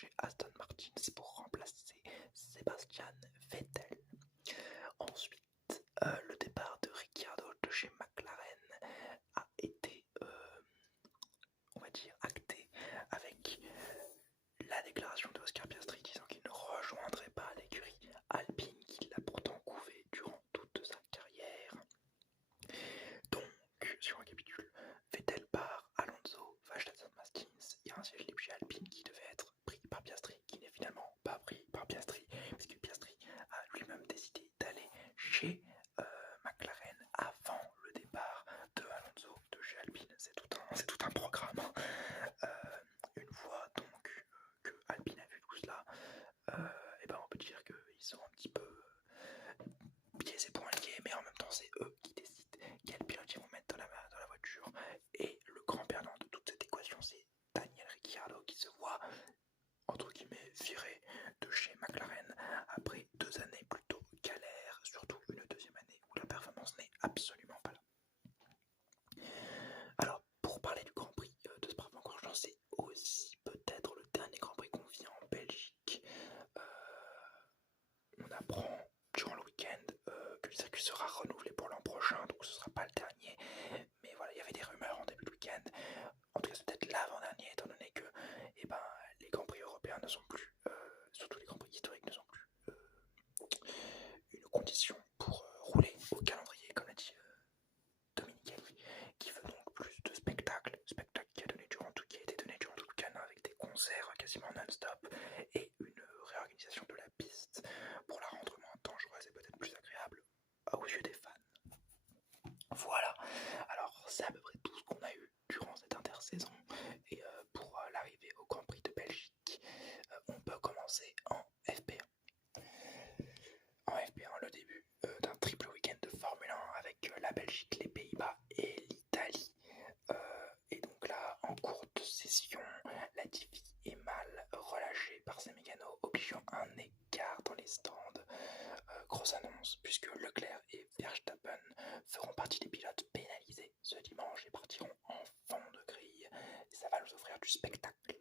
chez Aston Martin pour remplacer Sebastian Vettel. Ensuite, le départ de Ricciardo de chez McLaren a été, on va dire, acté avec la déclaration de Oscar Piastri disant qu'il ne rejoindrait pas l'écurie Alpine qu'il a pourtant couvé durant toute sa carrière. Donc, si on récapitule, Vettel part, Alonso va chez Aston Martin, il y a un siège libre chez Alpine qui devait être pris par Piastri, qui n'est finalement pas pris par Piastri, puisque Piastri a lui-même décidé d'aller chez McLaren avant le départ de Alonso de chez Alpine. C'est tout un programme. Une fois donc que Alpine a vu tout cela, et ben on peut dire qu'ils sont un petit peu biaisés pour un lié, mais en même temps c'est eux qui décident quel pilote ils vont mettre dans la voiture. Et le grand perdant de toute cette équation, c'est Daniel Ricciardo qui se voit entre guillemets viré de chez McLaren après 2 années plutôt galères, surtout une deuxième année où la performance n'est absolument pas là. Alors pour parler du Grand Prix de Spa-Francorchamps, c'est aussi peut-être le dernier Grand Prix qu'on vit en Belgique. On apprend durant le week-end que le circuit sera renouvelé pour l'an prochain, donc ce ne sera pas le dernier. Mais voilà, il y avait des rumeurs en début de week-end. En tout cas, c'est peut-être l'avant-dernier, étant donné que les Grands Prix européens ne sont plus, surtout les Grands Prix historiques, ne sont plus une condition pour rouler au calendrier, comme l'a dit Dominique, qui veut donc plus de spectacles, qui a été donné durant tout le week-end avec des concerts quasiment non-stop et une réorganisation de la piste pour la rendre moins dangereuse et peut-être plus agréable aux yeux des fans. Voilà, alors c'est à peu près tout ce qu'on a eu durant cette intersaison. Et pour l'arrivée au Grand Prix de Belgique, on peut commencer en FP1. En FP1, le début d'un triple week-end de Formule 1 avec la Belgique, les Pays-Bas et l'Italie. Et donc là, en courte session, la Latifi est mal relâché par ses mécanos, obligeant un écart dans les stands. Grosse annonce, puisque Leclerc et Verstappen feront partie des pilotes pénalisés ce dimanche et partiront en fond de grille. Et ça va nous offrir du spectacle.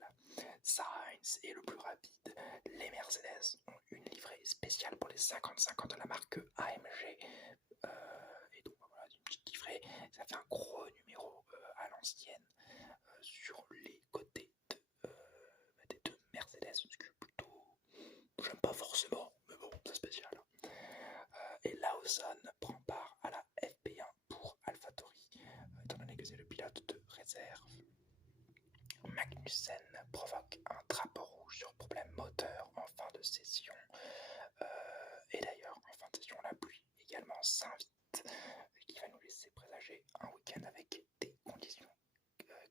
Sainz est le plus rapide. Les Mercedes ont une livrée spéciale pour les 55 ans de la marque AMG. Et donc voilà, une petite livrée. Ça fait un gros numéro à l'ancienne sur les côtés des deux Mercedes, ce qui est plutôt... J'aime pas forcément, mais bon, c'est spécial. Et Lawson prend part à la FP1 pour AlphaTauri, étant donné que c'est le pilote de réserve. Magnussen provoque un drapeau rouge sur problème moteur en fin de session. Et d'ailleurs, en fin de session, la pluie également s'invite, qui va nous laisser présager un week-end avec des conditions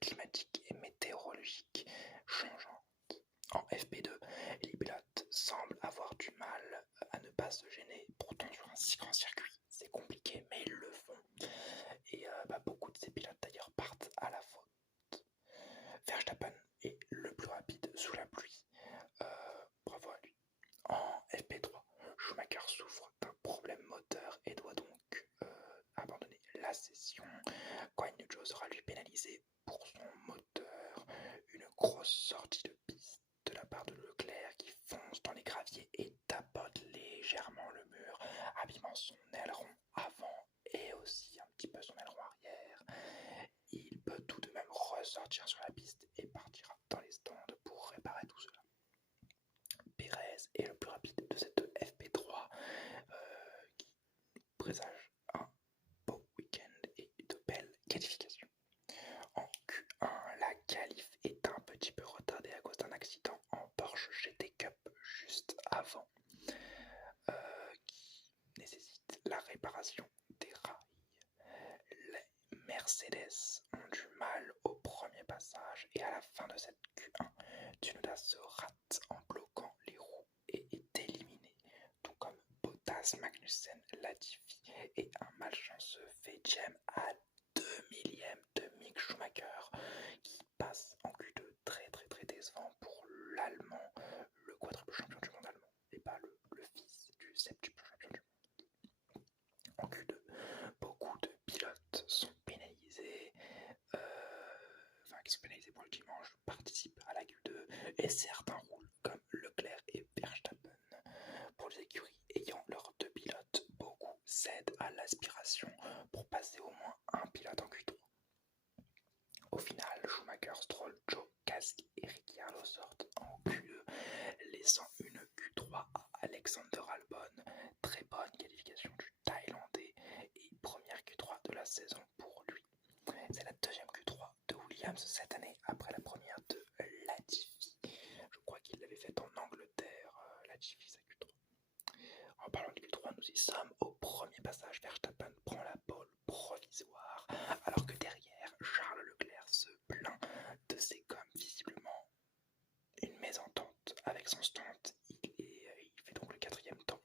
climatiques et météorologiques changeantes. En FP2, les pilotes semblent avoir du mal à ne pas se gêner. Pourtant, sur un si grand circuit, c'est compliqué, mais ils le font. Et beaucoup de ces pilotes d'ailleurs partent à la faute. Verstappen est le plus rapide sous la pluie. Bravo à lui. En FP3, Schumacher souffre d'un problème moteur et doit donc abandonner la session. Guanyu Zhou sera lui pénalisé pour son moteur. Une grosse sortie de piste de la part de Leclerc qui fonce dans les graviers et tapote légèrement le mur, abîmant son aileron avant et aussi un petit peu son aileron arrière. Il peut tout de même ressortir sur la piste et partira dans les stands pour réparer tout cela. Pérez est le plus rapide de cette FP3 qui présage un beau week-end et de belles qualifications. En Q1, la qualif est un petit peu retardée à cause d'un accident en Porsche GT Cup juste avant, qui nécessite la réparation des rails. Les Mercedes ont du mal au premier passage et à la fin de cette Q1, Tsunoda se rate en bloquant les roues et est éliminé, tout comme Bottas, Magnussen, Latifi et un malchanceux Vettel à 2 millièmes de Mick Schumacher qui passe en Q2, très décevant pour l'Allemand, le quadruple champion du monde allemand et pas le fils du septuple champion du monde. En Q2, beaucoup de pilotes sont pénalisés, qui sont pénalisés pour le dimanche, participent à la Q2 et certains roulent Alexander Albon. Très bonne qualification du Thaïlandais et première Q3 de la saison pour lui. C'est la deuxième Q3 de Williams cette année après la première de Latifi. Je crois qu'il l'avait faite en Angleterre, Latifi sa Q3. En parlant de Q3, nous y sommes au premier passage. Verstappen prend la pole provisoire alors que derrière, Charles Leclerc se plaint de ses gommes, visiblement une mésentente avec son stand. Il fait donc le quatrième temps.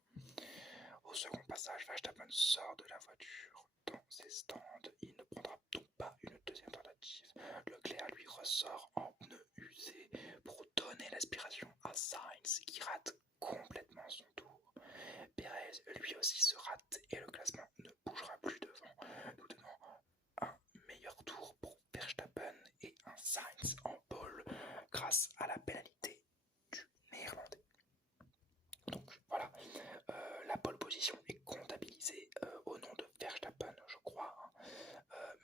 Au second passage, Verstappen sort de la voiture dans ses stands. Il ne prendra donc pas une deuxième tentative. Leclerc lui ressort en pneu usé pour donner l'aspiration à Sainz qui rate complètement son tour. Perez lui aussi se rate et le classement ne bougera plus devant, nous donnant un meilleur tour pour Verstappen et un Sainz en pole grâce à la pénalité du néerlandais. Donc voilà, la pole position est comptabilisée au nom de Verstappen, je crois,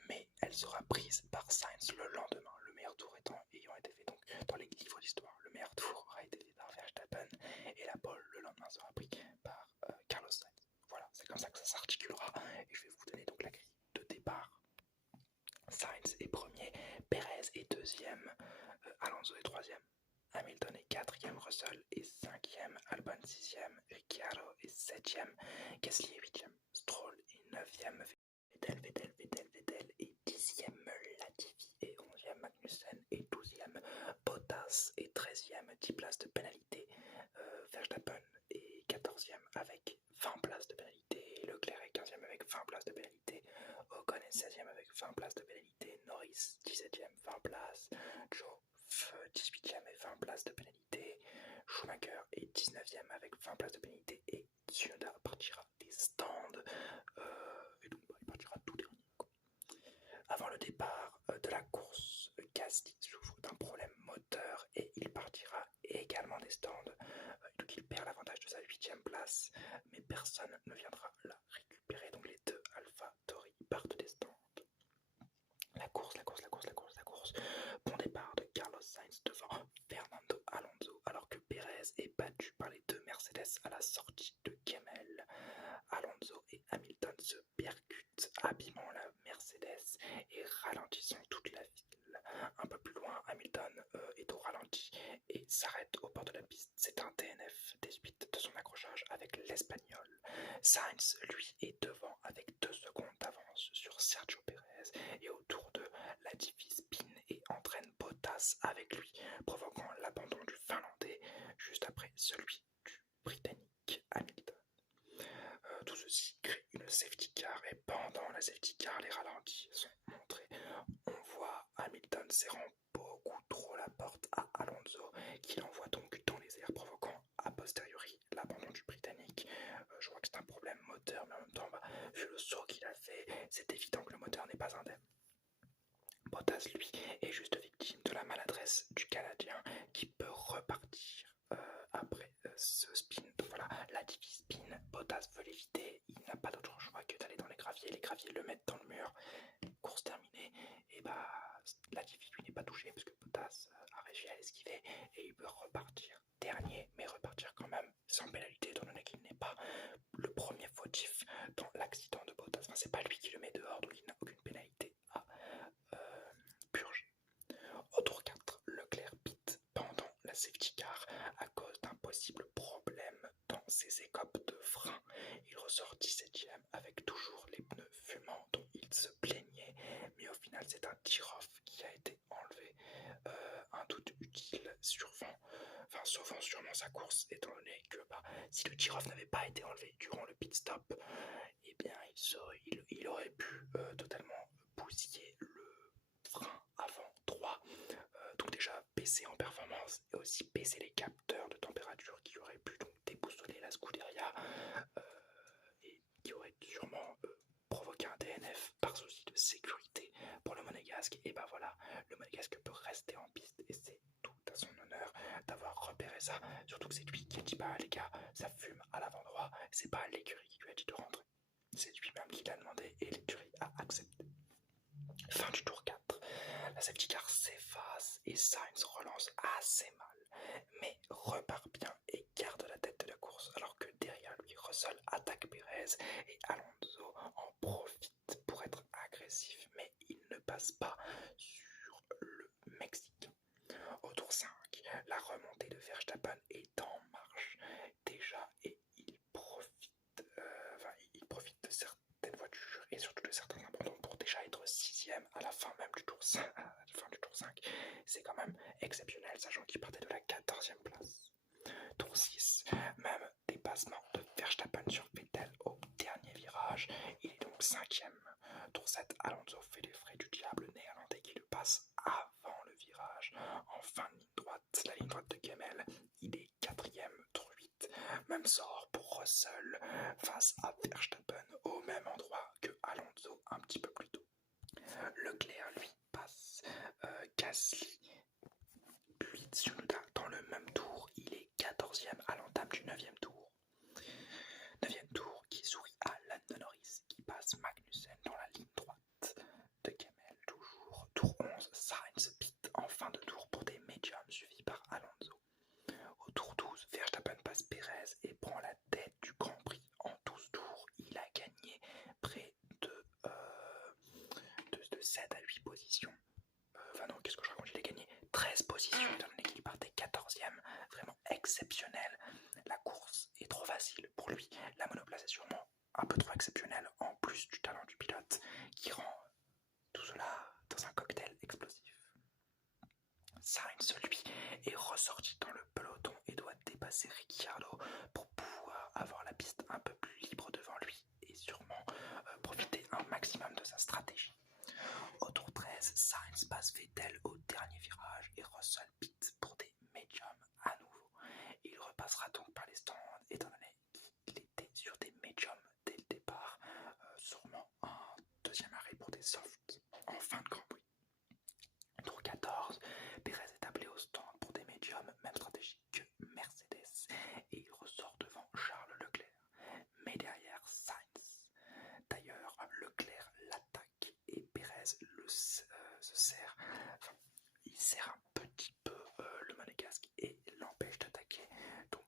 mais elle sera prise par Sainz le lendemain, le meilleur tour ayant été fait donc dans les livres d'histoire. Le meilleur tour aura été fait par Verstappen et la pole le lendemain sera prise par Carlos Sainz. Voilà, c'est comme ça que ça s'articulera et je vais vous donner donc la grille de départ. Sainz est premier, Perez est deuxième, Alonso est troisième, Hamilton est quatrième, Russell est cinquième, Albon sixième, Ricciardo est septième, Gasly est huitième, Stroll est neuvième, Vettel est dixième, Latifi est onzième, Magnussen est douzième, Bottas est treizième, 10 places de pénalité, Verstappen est quatorzième avec 20 places de pénalité, Leclerc est quinzième avec 20 places de pénalité, Ocon est 16e avec 20 places de pénalité, Norris 17e 20 places, Joe 18e et 20 places de pénalité, Schumacher est 19e avec 20 places de pénalité et Tsunoda partira des stands et donc il partira tout dernier. Avant le départ de la course, Gasly souffre d'un problème moteur et il partira également des stands. Donc il perd l'avantage de sa 8e place, mais personne ne viendra la récupérer. Donc les deux Alpha Tauri partent des stands. La course. Bon départ de Carlos Sainz devant Fernando Alonso, alors que Perez est battu par les deux Mercedes à la sortie de Kemmel. Alonso et Hamilton se percutent, abîmant la Mercedes et ralentissant toute la file. Un peu plus loin, Hamilton est au ralenti et s'arrête au bord de la piste. C'est un DNF des suites de son accrochage avec l'Espagnol. Sainz, lui, est devant avec 2 secondes d'avance sur Sergio Perez et autour de Latifi spin et entraîne Bottas avec lui, provoquant l'abandon du Finlandais juste après celui du Britannique Hamilton. Tout ceci crée une safety car et pendant la safety car, les ralentis sont montrés. On voit Hamilton serrant beaucoup trop la porte à Alonso qui l'envoie donc dans les airs, provoquant a posteriori l'abandon du Britannique. Je crois que c'est un problème moteur, mais en même temps, vu le saut qu'il a fait, c'est évident que le moteur n'est pas indemne. Bottas, lui, est juste victime de la maladresse du Canadien qui peut repartir après ce spin. Donc voilà, Latifi spin, Bottas veut l'éviter, il n'a pas d'autre choix que d'aller dans les graviers le mettent dans le mur, course terminée, et Latifi lui n'est pas touché parce que Bottas a réussi à l'esquiver et il peut repartir dernier, mais repartir quand même sans pénalité étant donné qu'il n'est pas le premier fautif dans l'accident de Bottas. Enfin, c'est pas lui qui le met dehors, donc il n'a aucune pénalité à purger. Au tour 4, Leclerc pit pendant la safety car à cause d'un possible problème dans ses écopes de frein. Il ressort 17ème avec toujours les pneus fumants dont il se plaignait, mais au final c'est un tir-off qui a été enlevé. Un doute utile sauvant sûrement sa course, étant donné que si le tir-off n'avait pas été enlevé durant le pit stop, eh bien il aurait pu totalement bousiller le frein avant droit, donc déjà baisser en performance et aussi baisser les capteurs de température qui auraient pu donc déboussoler la Scuderia et qui auraient sûrement provoqué un DNF par souci de sécurité pour le monégasque. Et voilà, le monégasque peut rester en piste et c'est tout à son honneur d'avoir repéré ça, surtout que c'est lui qui a dit les gars, ça fume à l'avant droit, c'est pas l'écurie qui lui a dit de rentrer, c'est lui-même qui l'a demandé et l'écurie a accepté. Fin du tour 4, la safety car s'efface et Sainz relance assez mal, mais repart bien et garde la tête de la course, alors que Russell attaque Perez et Alonso en profite pour être agressif, mais il ne passe pas sur le Mexique. Au tour 5, la remontée de Verstappen est en marche déjà et il profite de certaines voitures et surtout de certains abandons pour déjà être 6ème à la fin même du tour 5. C'est quand même exceptionnel, sachant qu'il partait de la 14e place. Tour 6, même dépassement de Verstappen sur Vettel au dernier virage, il est donc 5ème. Tour 7, Alonso fait les frais du diable néerlandais qui le passe avant le virage. En fin de ligne droite, la ligne droite de Kemmel, il est 4ème. Tour 8, même sort pour Russell face à Verstappen au même endroit que Alonso un petit peu plus tôt. Leclerc lui passe Gasly puis Tsunoda dans le même tour, il est 14ème à l'entame du 9ème tour. 9ème tour qui sourit à Lando Norris qui passe Magnussen dans la ligne droite de Kemmel toujours. Tour 11, Sainz pit en fin de tour pour des médiums suivis par Alonso. Au tour 12, Verstappen passe Perez et prend la tête du Grand Prix en 12 tours. Il a gagné près de 7 à 8 positions. Qu'est-ce que je raconte? Il a gagné 13 positions étant donné qu'il partait 14ème. Vraiment exceptionnel. La course est trop facile pour lui. La monoplace est sûrement un peu trop exceptionnelle en plus du talent du pilote qui rend tout cela dans un cocktail explosif. Sainz, lui, est ressorti dans le peloton et doit dépasser Ricciardo pour pouvoir avoir la piste un peu plus libre devant lui et sûrement profiter un maximum de sa stratégie. Au tour 13, Sainz passe Vettel au dernier virage et Russell pit pour des médiums à nouveau. Il repassera donc par les stands étant donné qu'il était sur des médiums dès le départ, sûrement un deuxième arrêt pour des softs en fin de Grand Prix. Tour 14, Perez est appelé au stand pour des médiums, même stratégie que Mercedes, et il ressort devant Charles Leclerc. Mais derrière Sainz, d'ailleurs, Leclerc l'attaque et Perez il serre un petit peu le monégasque et l'empêche d'attaquer. Donc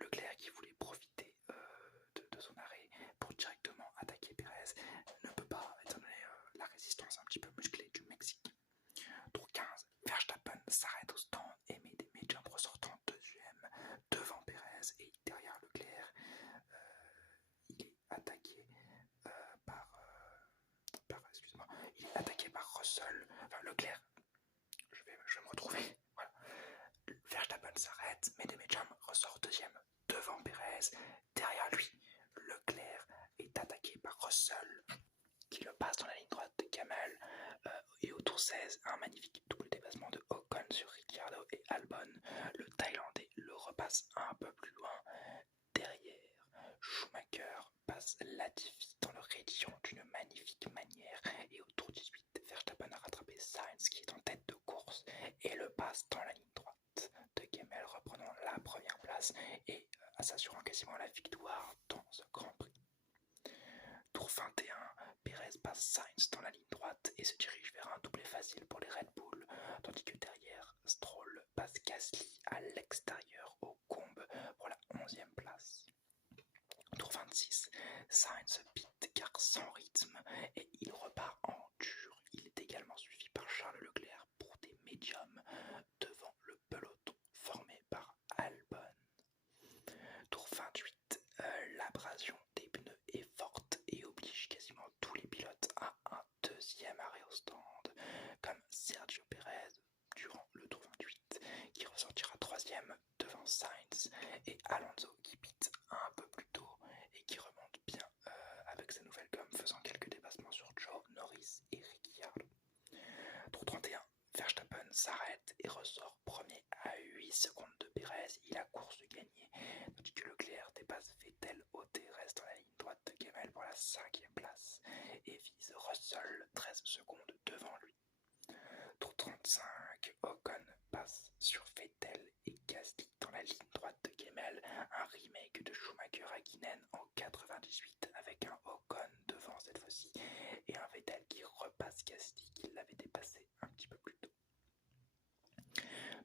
Leclerc qui voulait profiter de son arrêt pour directement attaquer Perez ne peut pas, étant donné la résistance un petit peu musclée du Mexique. Tour 15, Verstappen s'arrête au stand et met des médiums ressortant deuxième devant Perez et derrière Leclerc. Il est attaqué il est attaqué par Russell, Leclerc. Je vais me retrouver. Voilà. Verstappen s'arrête, mais des médiums ressort deuxième devant Perez. Derrière lui, Leclerc est attaqué par Russell qui le passe dans la ligne droite de Kemmel. Et au tour 16, un magnifique double dépassement de Ocon sur Ricciardo et Albon. Le Thaïlandais le repasse un peu plus loin. Derrière, Schumacher passe Latifi dans le raidillon d'une magnifique manière et au tour 18, Verstappen a rattrapé Sainz qui est en tête de course et le passe dans la ligne droite de Kemmel, reprenant la première place et s'assurant quasiment la victoire dans ce Grand Prix. Tour 21, Perez passe Sainz dans la ligne droite et se dirige vers un doublé facile pour les Red Bull, tandis que derrière, Stroll passe Gasly à l'extérieur au combe pour la 11e place. Tour 26, Sainz pit car sans rythme et il repart en dur. Il est également suivi par Charles Leclerc pour des médiums devant le peloton formé par Albon. Tour 28, l'abrasion des pneus est forte et oblige quasiment tous les pilotes à un deuxième arrêt au stand, comme Sergio Perez durant le tour 28, qui ressortira troisième devant Sainz, et Alonso qui pite un peu plus tôt et qui remonte bien avec sa nouvelle gomme, faisant quelques dépassements sur Joe, Norris et Ricciardo. Tour 31, Verstappen s'arrête et ressort premier à 8 secondes de Perez. Il a course gagnée, tandis que Leclerc dépasse Vettel au DRS dans la ligne droite de Kemmel pour la 5e place et vise Russell 13 secondes devant lui. Tour 35, Ocon passe sur Vettel et Gasly dans la ligne droite de Kemmel, un remake de Schumacher à Hakkinen en 98 avec un Ocon devant cette fois-ci et un Vettel qui repasse Gasly qui l'avait dépassé un petit peu plus tôt.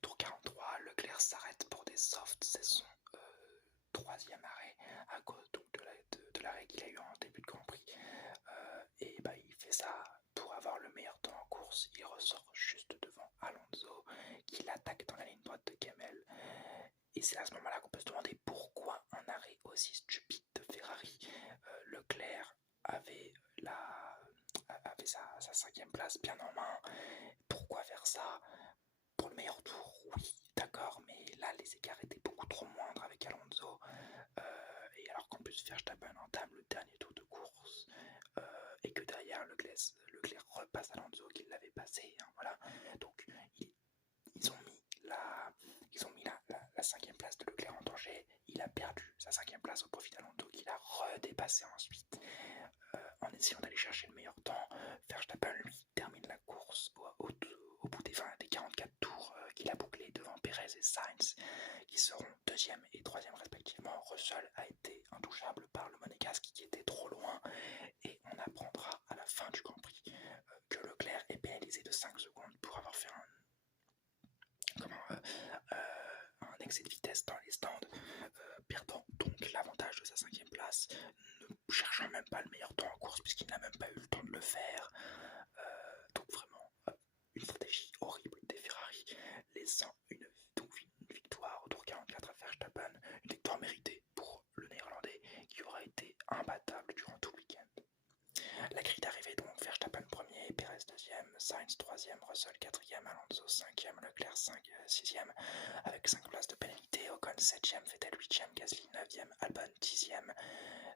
Tour 43, Leclerc s'arrête pour des softs, c'est son troisième arrêt course, il ressort juste devant Alonso qui l'attaque dans la ligne droite de Kemmel. Et c'est à ce moment-là qu'on peut se demander pourquoi un arrêt aussi stupide de Ferrari. Leclerc avait, sa 5e place bien en main. Pourquoi faire ça? Pour le meilleur tour, oui, d'accord, mais là les écarts étaient beaucoup trop moindres avec Alonso. Et alors qu'en plus Verstappen entame le dernier tour de course et que derrière Leclerc repasse Alonso qui l'avait passé, hein, voilà. Donc ils ont mis la 5e place de Leclerc en danger. Il a perdu sa 5e place au profit d'Alonso qui l'a redépassé ensuite en essayant d'aller chercher le meilleur temps. Verstappen lui termine la course au bout des 44 tours qu'il a bouclé devant Perez et Sainz qui seront 2e et 3e respectivement. Russell a été intouchable par le Monégasque qui était trop loin et on apprendra à la fin du Grand Prix que Leclerc est pénalisé de 5 secondes pour avoir fait un excès de vitesse dans les stands, perdant donc l'avantage de sa 5e place, ne cherchant même pas le meilleur temps en course puisqu'il n'a même pas eu le temps de le faire. Donc vraiment une stratégie horrible des Ferrari, laissant une victoire au tour 44 à Verstappen, une victoire méritée pour le Néerlandais qui aura été imbattable durant tout le week-end. La grille d'arrivée donc, Verstappen 1er, Perez 2e, Sainz 3e, Russell 4e, Alonso 5e, Leclerc 6e, avec 5 places de pénalité, Ocon 7e, Vettel 8e, Gasly 9e, Albon 10e,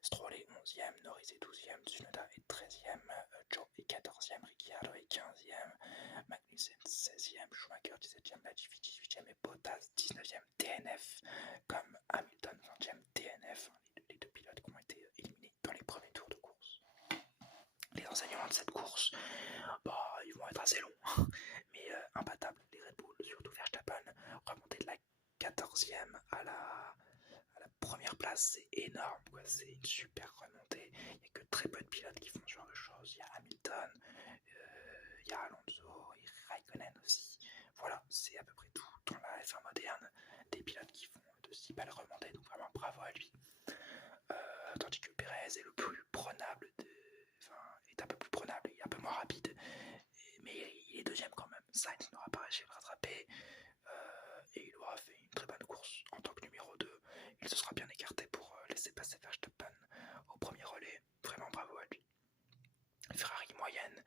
Stroll est 11e, Norris est 12e, Tsunoda est 13e, Joe est 14e, Ricciardo est 15e, Magnussen 16e, Schumacher 17e, Latifi 18e et Bottas 19e, DNF, comme Hamilton 20e, DNF, les deux pilotes qui ont été éliminés dans les premiers tours de course. Les enseignements de cette course, ils vont être assez longs, mais imbattables. Les Red Bull, surtout Verstappen, remonter de la 14e à la première place, c'est énorme, quoi. C'est une super remontée. Il n'y a que très peu de pilotes qui font ce genre de choses. Il y a Hamilton, il y a Alonso, et Raikkonen aussi. Voilà, c'est à peu près tout dans la F1 moderne. Des pilotes qui font de si belles remontées, donc vraiment bravo à lui. Tandis que Perez est le plus prenable, est un peu plus prenable, il est un peu moins rapide, mais il est 2e quand même. Sainz n'aura pas réussi à le rattraper et il aura fait une très bonne course en tant que numéro 2. Il se sera bien écarté pour laisser passer Verstappen au premier relais. Vraiment bravo à lui. Ferrari moyenne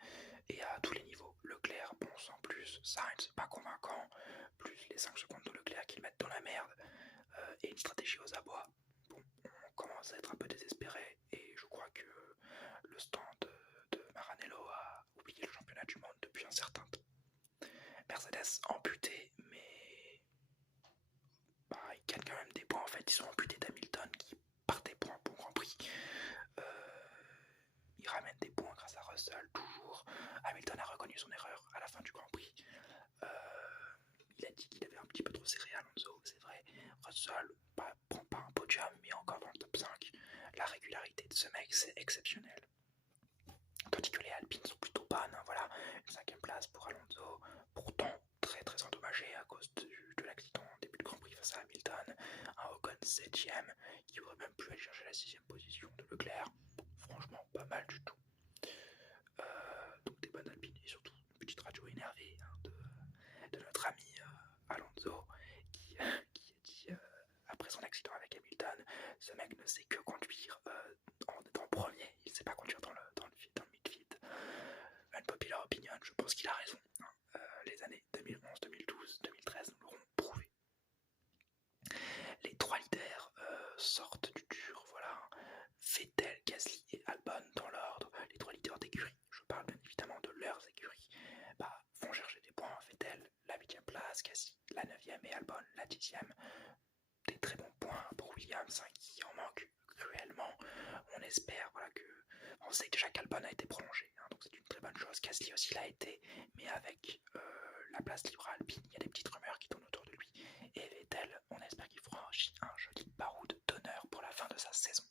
et à tous les niveaux. Leclerc, bon sans plus. Sainz, pas convaincant. Plus les 5 secondes de Leclerc qui le mettent dans la merde. Et une stratégie aux abois. Bon, on commence à être un peu désespéré et je crois que le stand de Maranello a oublié le championnat du monde depuis un certain temps. Mercedes amputé, mais ils gagnent quand même des points. En fait, ils sont amputés d'Hamilton qui partait pour un bon Grand Prix. Ils ramènent des points grâce à Russell, toujours. Hamilton a reconnu son erreur à la fin du Grand Prix. Il a dit qu'il avait un petit peu trop serré Alonso, c'est vrai. Russell prend pas un podium, mais encore dans le top 5. La régularité de ce mec, c'est exceptionnel. Tandis que les Alpines sont plutôt bonnes, voilà, une 5e place pour Alonso, pourtant très très endommagé à cause de l'accident en début de Grand Prix face à Hamilton, un Ocon 7e qui aurait même pu aller chercher la 6e position de Leclerc, franchement pas mal du tout. Donc des bonnes Alpines et surtout une petite radio énervée de notre ami Alonso qui a dit après son accident avec Hamilton, ce mec ne sait que conduire en étant premier, il ne sait pas conduire dans le midfield. Unpopular opinion, je pense qu'il a raison. Les années 2011, 2012, 2013 nous l'auront prouvé. Les 3 leaders sortent du dur, voilà. Vettel, Gasly et Albon dans l'ordre. Les 3 leaders d'écurie, je parle bien évidemment de leurs écuries, vont chercher des points. Vettel, la 8e place, Gasly, la 9e et Albon, la 10e. Des très bons points pour Williams qui en manque cruellement. On espère que... On sait déjà qu'Albon a été prolongé, donc c'est une très bonne chose. Gasly aussi l'a été, mais avec la place libre à Alpine, il y a des petites rumeurs qui tournent autour de lui. Et Vettel, on espère qu'il fera un joli baroud d'honneur pour la fin de sa saison.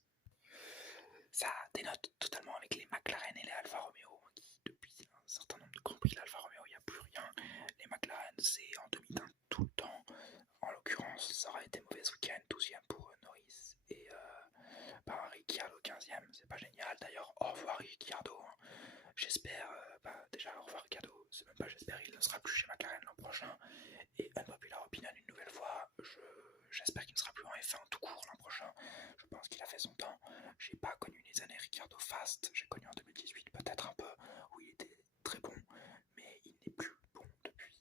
Ça dénote totalement avec les McLaren et les Alfa Romeo, qui depuis un certain nombre de Grands Prix, l'Alfa Romeo, il n'y a plus rien. Les McLaren, c'est en demi-teinte tout le temps. En l'occurrence, ça aura été mauvais week-end, 12e pour Norris et Ricciardo 15e, c'est pas génial. D'ailleurs, au revoir Ricciardo. J'espère, déjà au revoir Ricciardo, c'est même j'espère qu'il ne sera plus chez McLaren l'an prochain. Et unpopular opinion une nouvelle fois, j'espère qu'il ne sera plus en F1 tout court l'an prochain. Je pense qu'il a fait son temps. J'ai pas connu les années Ricciardo Fast, j'ai connu en 2018 peut-être un peu, où il était très bon, mais il n'est plus bon depuis.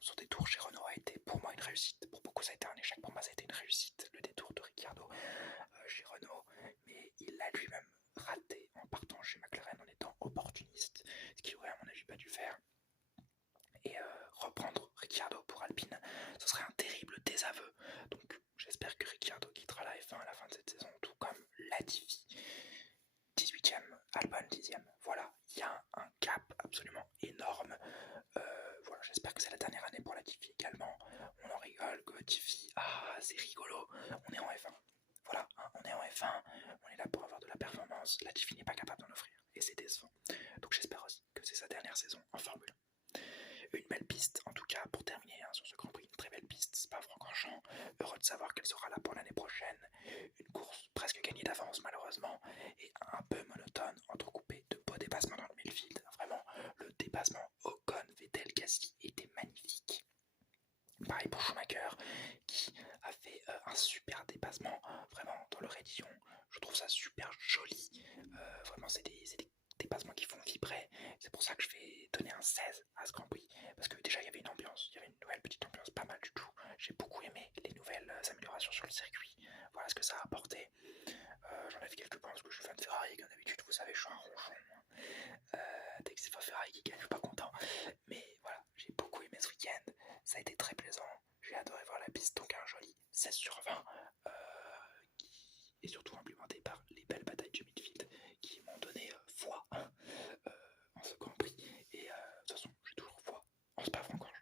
Son détour chez Renault a été pour moi une réussite. Pour beaucoup ça a été un échec, pour moi ça a été une réussite, le détour de Ricciardo chez Renault, mais il l'a lui-même raté en partant chez McLaren en étant opportuniste, ce qu'il aurait à mon avis pas dû faire. Et reprendre Ricciardo pour Alpine, ce serait un terrible désaveu. Donc j'espère que Ricciardo quittera la F1 à la fin de cette saison, tout comme Latifi. 18ème, Albon 10ème. Voilà, il y a un gap absolument énorme. Voilà, j'espère que c'est la dernière année pour Latifi également. On en rigole, que Latifi, c'est rigolo, on est en F1. Voilà, hein, on est en F1, on est là pour avoir de la performance. Latifi n'est pas capable d'en offrir, et c'est décevant. Donc j'espère aussi que c'est sa dernière saison en Formule 1. Une belle piste, en tout cas, pour terminer sur ce Grand Prix, une très belle piste, Spa-Francorchamps. Heureux de savoir qu'elle sera là pour l'année prochaine. Une course presque gagnée d'avance, malheureusement, et un peu monotone, entrecoupée de beaux dépassements dans le midfield. Vraiment, le dépassement Ocon, Vettel, Gasly était magnifique. Pareil pour Schumacher, qui a fait un super dépassement, vraiment, dans leur édition. Je trouve ça super joli. Vraiment, c'est des dépassements qui font vibrer. C'est pour ça que je vais donner un 16 à ce Grand Prix. Parce que déjà, il y avait une ambiance, il y avait une nouvelle petite ambiance, pas mal du tout. J'ai beaucoup aimé les nouvelles améliorations sur le circuit. Voilà ce que ça a apporté. J'en avais quelques points parce que je suis fan de Ferrari, comme d'habitude, vous savez, je suis un ronchon. Dès que c'est pas Ferrari qui gagne, je suis pas content. Mais voilà, j'ai beaucoup aimé ce week-end. Ça a été très plaisant. J'ai adoré voir la piste, donc un joli 16 sur 20. Qui est surtout implémenté par les belles batailles du midfield qui m'ont donné foi en ce Grand Prix. Et de toute façon, j'ai toujours foi en Spa-Francorchamps.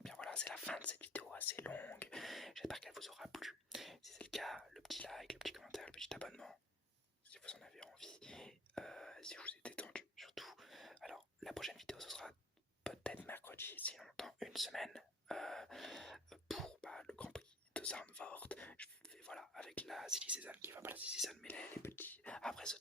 Bien voilà, c'est la fin de cette vidéo assez longue. J'espère qu'elle vous aura plu. Si c'est le cas, le petit like, le petit commentaire, le petit abonnement, si vous en avez envie. Si je vous ai détendu, surtout. Alors, la prochaine vidéo, ce sera peut-être mercredi, sinon dans une semaine, pour le Grand Prix de Zandvoort. Je fais voilà avec la Silly Season qui va pas la Silly Season, mais les petits après ce